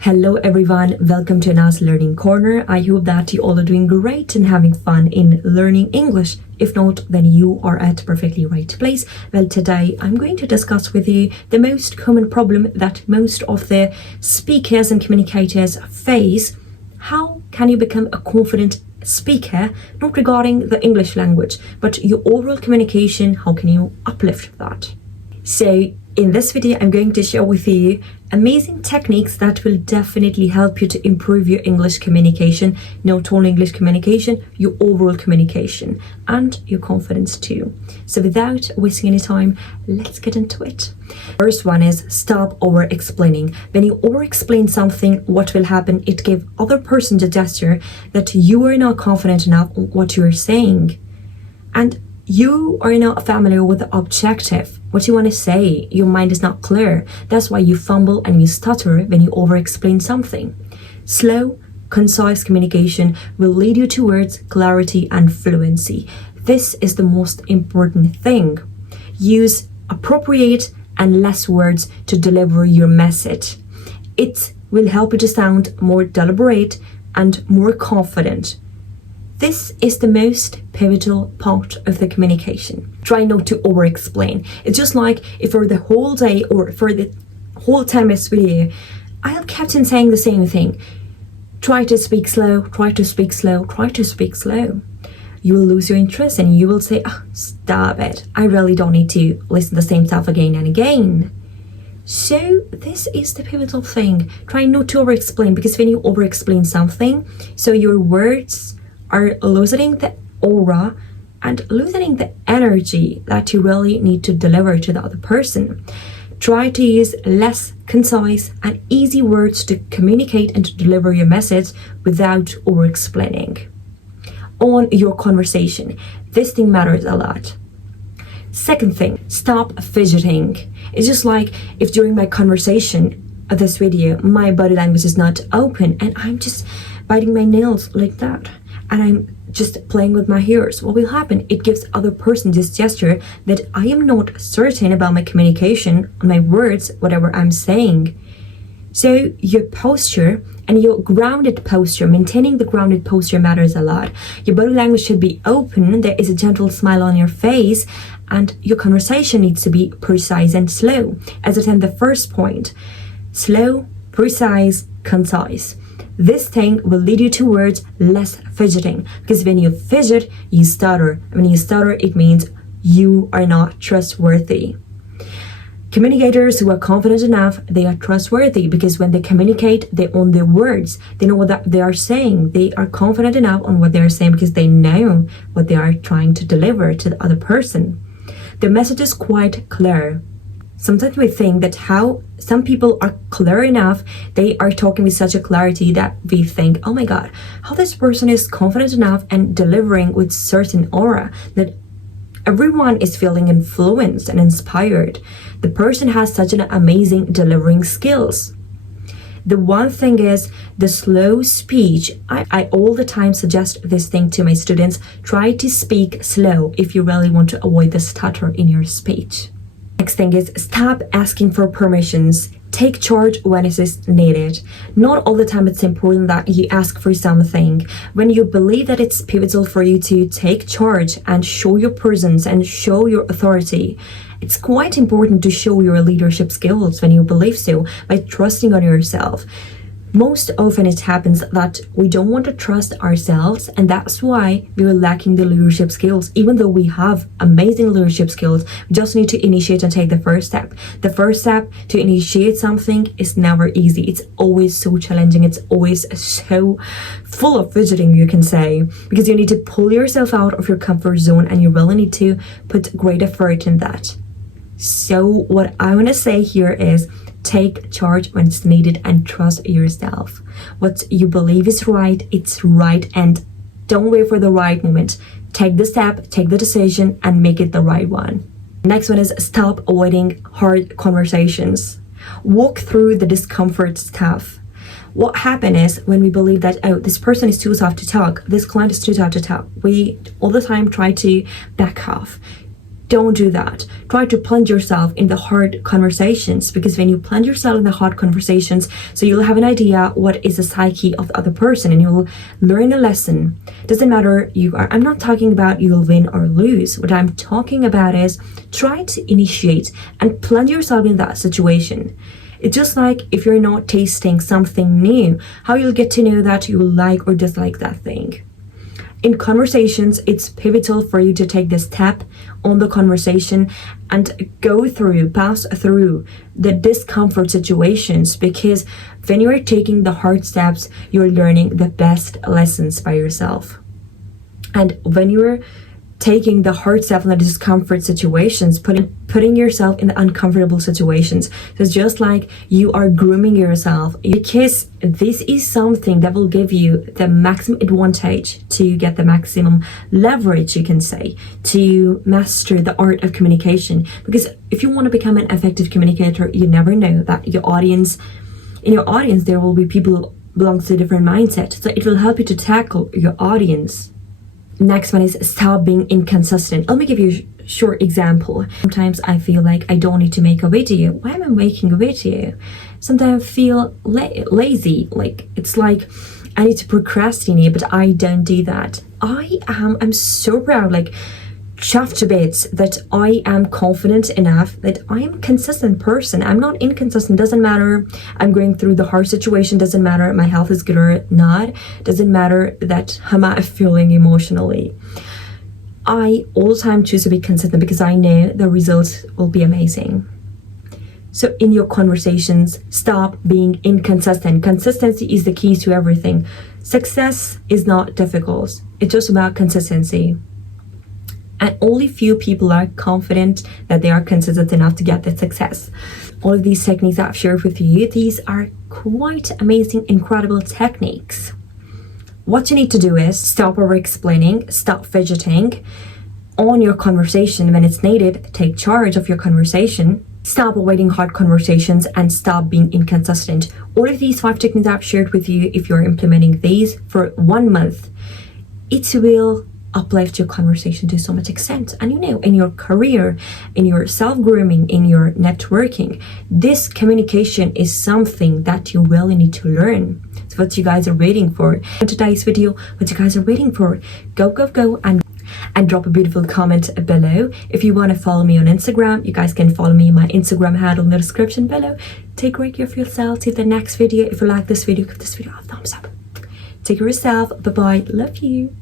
Hello everyone, welcome to Anna's Learning Corner. I hope that you all are doing great and having fun in learning English. If not, then you are at perfectly right place. Well, today I'm going to discuss with you the most common problem that most of the speakers and communicators face. How can you become a confident speaker, not regarding the English language, but your overall communication? How can you uplift that? So in this video, I'm going to share with you amazing techniques that will definitely help you to improve your English communication, not only English communication, your overall communication and your confidence too. So without wasting any time, let's get into it. First one is stop over explaining. When you over explain something, what will happen? It gives other person the gesture that you are not confident enough on what you are saying. And you are not familiar with the objective, what you want to say. Your mind is not clear. That's why you fumble and you stutter when you over-explain something. Slow, concise communication will lead you towards clarity and fluency. This is the most important thing. Use appropriate and less words to deliver your message. It will help you to sound more deliberate and more confident. This is the most pivotal part of the communication. Try not to over-explain. It's just like if for the whole day or for the whole 10 minutes video, I'll kept on saying the same thing. Try to speak slow, try to speak slow, try to speak slow. You will lose your interest and you will say, stop it. I really don't need to listen to the same stuff again and again. So this is the pivotal thing. Try not to over-explain, because when you over-explain something, so your words are losing the aura and losing the energy that you really need to deliver to the other person. Try to use less concise and easy words to communicate and to deliver your message without over-explaining. On your conversation, this thing matters a lot. Second thing, stop fidgeting. It's just like if during my conversation of this video, my body language is not open and I'm just biting my nails like that, and I'm just playing with my ears. What will happen? It gives other person this gesture that I am not certain about my communication, my words, whatever I'm saying. So your posture and your grounded posture, maintaining the grounded posture matters a lot. Your body language should be open. There is a gentle smile on your face, and your conversation needs to be precise and slow. As I said, the first point, slow, precise, concise. This thing will lead you towards less fidgeting, because when you fidget, you stutter. When you stutter, it means you are not trustworthy. Communicators who are confident enough, they are trustworthy, because when they communicate, they own their words. They know what they are saying. They are confident enough on what they are saying because they know what they are trying to deliver to the other person. Their message is quite clear. Sometimes we think that how some people are clear enough, they are talking with such a clarity that we think, oh my God, how this person is confident enough and delivering with certain aura that everyone is feeling influenced and inspired. The person has such an amazing delivering skills. The one thing is the slow speech. I all the time suggest this thing to my students. Try to speak slow if you really want to avoid the stutter in your speech. Next thing is stop asking for permissions. Take charge when it is needed. Not all the time it's important that you ask for something. When you believe that it's pivotal for you to take charge and show your presence and show your authority, it's quite important to show your leadership skills when you believe so, by trusting on yourself. Most often it happens that we don't want to trust ourselves, and that's why we are lacking the leadership skills. Even though we have amazing leadership skills, we just need to initiate and take the first step. The first step to initiate something is never easy. It's always so challenging. It's always so full of fidgeting, you can say, because you need to pull yourself out of your comfort zone and you really need to put great effort in that. So what I want to say here is take charge when it's needed and trust yourself. What you believe is right, it's right, and don't wait for the right moment. Take the step, take the decision, and make it the right one. Next one is stop avoiding hard conversations. Walk through the discomfort stuff. What happens is when we believe that, oh, this person is too tough to talk, this client is too tough to talk, we all the time try to back off. Don't do that. Try to plunge yourself in the hard conversations, because when you plunge yourself in the hard conversations, so you'll have an idea what is the psyche of the other person, and you'll learn a lesson. Doesn't matter I'm not talking about you'll win or lose. What I'm talking about is try to initiate and plunge yourself in that situation. It's just like if you're not tasting something new, how you'll get to know that you like or dislike that thing. In conversations, it's pivotal for you to take this step on the conversation and pass through the discomfort situations, because when you're taking the hard steps, you're learning the best lessons by yourself. And when you're taking the hard step in the discomfort situations, putting yourself in the uncomfortable situations. So it's just like you are grooming yourself, because this is something that will give you the maximum advantage to get the maximum leverage, you can say, to master the art of communication. Because if you want to become an effective communicator, you never know that in your audience there will be people who belong to a different mindset. So it will help you to tackle your audience. Next one is stop being inconsistent. Let me give you a short example. Sometimes I feel like I don't need to make a video. Why am I making a video? Sometimes I feel lazy. Like it's like I need to procrastinate, but I don't do that. I'm so proud, like chuffed to bits, that I am confident enough that I am a consistent person. I'm not inconsistent. Doesn't matter I'm going through the hard situation, doesn't matter my health is good or not, doesn't matter that how am I feeling emotionally. I all the time choose to be consistent because I know the results will be amazing. So in your conversations, stop being inconsistent. Consistency is the key to everything. Success is not difficult. It's just about consistency. And only few people are confident that they are consistent enough to get that success. All of these techniques that I've shared with you, these are quite amazing, incredible techniques. What you need to do is stop over-explaining, stop fidgeting on your conversation when it's needed, take charge of your conversation, stop avoiding hard conversations, and stop being inconsistent. All of these 5 techniques I've shared with you, if you're implementing these for 1 month, it will uplift your conversation to so much extent. And in your career, in your self-grooming, in your networking, this communication is something that you really need to learn. So what you guys are waiting for in today's video, what you guys are waiting for, go and drop a beautiful comment below. If you want to follow me on Instagram, you guys can follow me. My Instagram handle in the description below. Take great care of yourself. See you in the next video. If you like this video, give this video a thumbs up. Take care of yourself. Bye bye. Love you.